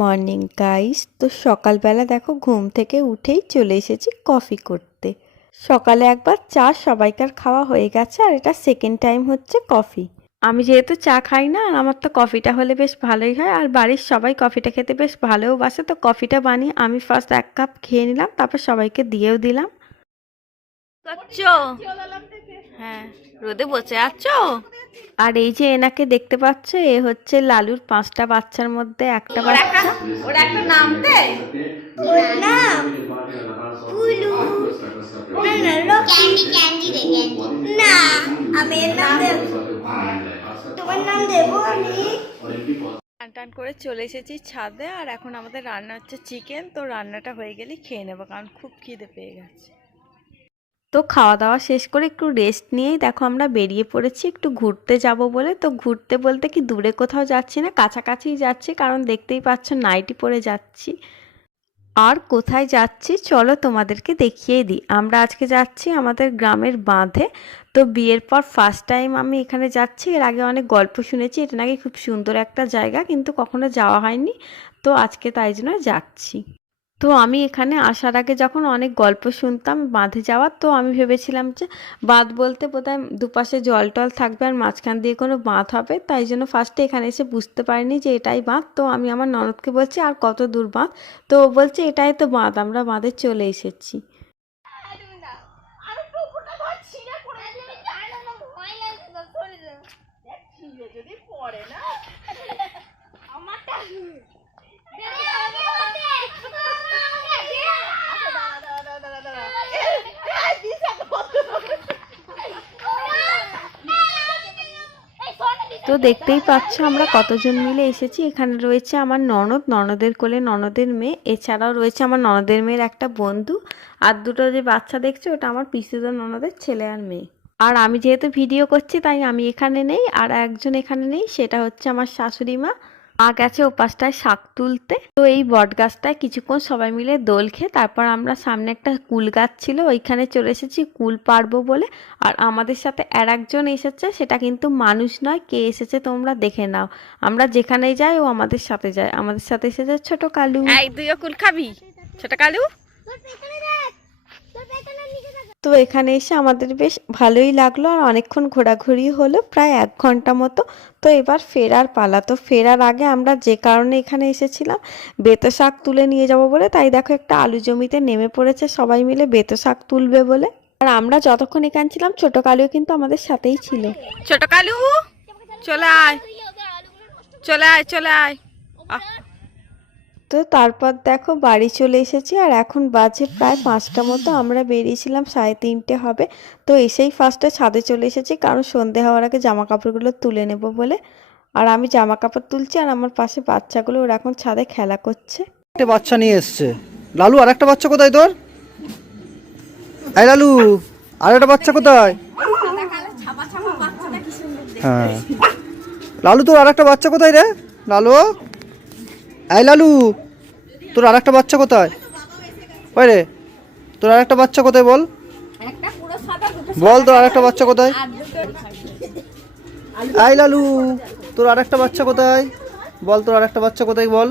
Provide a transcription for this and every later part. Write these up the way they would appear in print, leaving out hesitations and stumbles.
Morning guys. তো সকালবেলা দেখো ঘুম থেকে উঠেই চলে এসেছি কফি করতে। সকালে একবার চা সবাইকার খাওয়া হয়ে গেছে, আর এটা সেকেন্ড টাইম হচ্ছে কফি। আমি যেহেতু চা খাই না, আর আমার তো কফিটা হলে বেশ ভালোই হয়, আর বাড়ির সবাই কফিটা খেতে বেশ ভালোও বাসে। তো কফিটা বানিয়ে আমি ফার্স্ট এক কাপ খেয়ে নিলাম, তারপর সবাইকে দিয়েও দিলাম। হ্যাঁ, রোদে বসে আছো? আর এই যে এনাকে দেখতে পাচ্ছ, এ হচ্ছে লালুর 5টা বাচ্চার মধ্যে একটা বাচ্চা। ওর একটা নাম দে। ওর নাম কুলু। না না লক্ষ্মী। ক্যান্ডি দে ক্যান্ডি। না, আমি এর নাম দেব। তোমার নাম দেবো আমি। টান টান করে চলে এসেছি ছাদে, আর এখন আমাদের রান্না হচ্ছে চিকেন। তো রান্নাটা হয়ে গেলে খেয়ে নেবো, কারণ খুব খিদে পেয়ে গেছে। তো খাওয়া দাওয়া শেষ করে একটু রেস্ট নিয়েই দেখো আমরা বেরিয়ে পড়েছি একটু ঘুরতে যাব বলে। তো ঘুরতে বলতে কি দূরে কোথাও যাচ্ছি না, কাছাকাছিই যাচ্ছি, কারণ দেখতেই পাচ্ছ নাইটি পরে যাচ্ছি। আর কোথায় যাচ্ছি চলো তোমাদেরকে দেখিয়ে দিই। আমরা আজকে যাচ্ছি আমাদের গ্রামের বাঁধে। তো বিয়ের পর ফার্স্ট টাইম আমি এখানে যাচ্ছি। এর আগে অনেক গল্প শুনেছি, এটা নাকি খুব সুন্দর একটা জায়গা, কিন্তু কখনো যাওয়া হয়নি। তো আজকে তাই জন্য যাচ্ছি। তো আমি এখানে আসার আগে যখন অনেক গল্প শুনতাম বাঁধে যাওয়ার, তো আমি ভেবেছিলাম যে বাঁধ বলতে বোধহয় দুপাশে জল টল থাকবে আর মাঝখান দিয়ে কোনো বাঁধ হবে, তাই জন্য ফার্স্টে এখানে এসে বুঝতে পারিনি যে এটাই বাঁধ। তো আমি আমার ননদকে বলছি আর কত দূর বাঁধ, তো ও বলছে এটাই তো বাঁধ, আমরা বাঁধে চলে এসেছি। তো দেখতেই পাচ্ছ আমরা কতজন মিলে এসেছি। এখানে রয়েছে আমার ননদ, ননদের কোলে ননদের মেয়ে, এছাড়াও রয়েছে আমার ননদের মেয়ের একটা বন্ধু, আর দুটো যে বাচ্চা দেখছো ওটা আমার পিসিদের ননদের ছেলে আর মেয়ে। আর আমি যেহেতু ভিডিও করছি তাই আমি এখানে নেই, আর একজন এখানে নেই, সেটা হচ্ছে আমার শাশুড়ি মা। গেছে ও পাশটায় শাক তুলতে। তো এই বট গাছটায় কিছুক্ষণ সবাই মিলে দোল খেয়ে তারপর আমরা সামনে একটা কুল গাছ ছিল ওইখানে চলে এসেছি কুল পারবো বলে। আর আমাদের সাথে আর একজন এসেছে, সেটা কিন্তু মানুষ নয়, কে এসেছে তোমরা দেখে নাও। আমরা যেখানেই যাই ও আমাদের সাথে যায়। আমাদের সাথে এসেছে ছোট কালু। এই তুইও কুল খাবি ছোট কালু? তো এখানে এসে আমাদের বেশ ভালোই লাগলো, আর অনেকক্ষণ ঘোরাঘুরি হলো, প্রায় 1 ঘন্টা মতো। তো এবার ফেরার পালা। তো ফেরার আগে আমরা যে কারণে এখানে এসেছিলাম বেতো শাক তুলে নিয়ে যাব বলে, তাই দেখো একটা আলু জমিতে নেমে পড়েছে সবাই মিলে বেতো শাক তুলবে বলে। আর আমরা যতক্ষণ এখানে ছিলাম ছোট কালুও কিন্তু আমাদের সাথেই ছিল। ছোট কালু চলে আয়, চলে আয়, চলে আয়। তো তারপর দেখো বাড়ি চলে এসেছি, আর এখন বাজে প্রায় 5টা মতো। আমরা বেরিয়েছিলাম 3:30 হবে। তো এসেই ফার্স্টে ছাদে চলে এসেছি, কারণ সন্ধে হওয়ার আগে জামা কাপড়গুলো তুলে নেব বলে। আর আমি জামা কাপড় তুলছি, আর আমার পাশে বাচ্চাগুলো ওরা এখন ছাদে খেলা করছে। একটা বাচ্চা নিয়ে এসছে লালু। আর একটা বাচ্চা কোথায় তোর? এই লালু, আর একটা বাচ্চা কোথায়? হ্যাঁ লালু, তোর আর একটা বাচ্চা কোথায় রে লালু? এই লালু, তোর আর একটা বাচ্চা কোথায়? ওই রে, তোর আর একটা বাচ্চা কোথায় বল? বল তোর আর একটা বাচ্চা কোথায়? এই লালু, তোর আর একটা বাচ্চা কোথায়? বল তোর আর একটা বাচ্চা কোথায় বল।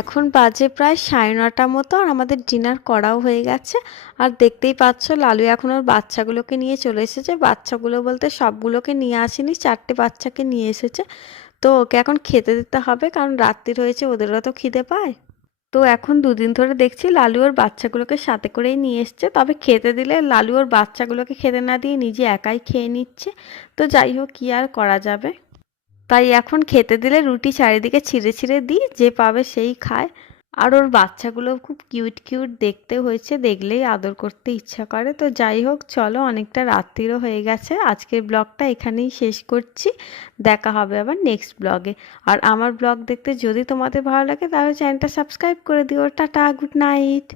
এখন বাজে প্রায় 9:30 মতো, আর আমাদের ডিনার করাও হয়ে গেছে। আর দেখতেই পাচ্ছ লালু এখন ওর বাচ্চাগুলোকে নিয়ে চলে এসেছে। বাচ্চাগুলো বলতে সবগুলোকে নিয়ে আসেনি, 4টে বাচ্চাকে নিয়ে এসেছে। তো ওকে এখন খেতে দিতে হবে, কারণ রাত্রি হয়েছে, ওদেরও তো খিদে পায়। তো এখন 2 দিন ধরে দেখছি লালু ওর বাচ্চাগুলোকে সাথে করেই নিয়ে এসছে, তবে খেতে দিলে লালু ওর বাচ্চাগুলোকে খেতে না দিয়ে নিজে একাই খেয়ে নিচ্ছে। তো যাই হোক, কি আর করা যাবে। তাই এখন খেতে দিলে রুটি চারিদিকে ছিঁড়ে ছিঁড়ে দিই, যে পাবে সেই খায়। আর ওর বাচ্চাগুলো খুব কিউট কিউট দেখতে হয়েছে, দেখলেই আদর করতে ইচ্ছা করে। তো যাই হোক চলো, অনেকটা রাত্রিরও হয়ে গেছে, আজকের ব্লগটা এখানেই শেষ করছি। দেখা হবে আবার নেক্সট ব্লগে। আর আমার ব্লগ দেখতে যদি তোমাদের ভালো লাগে তাহলে চ্যানেলটা সাবস্ক্রাইব করে দিও। Tata, good night.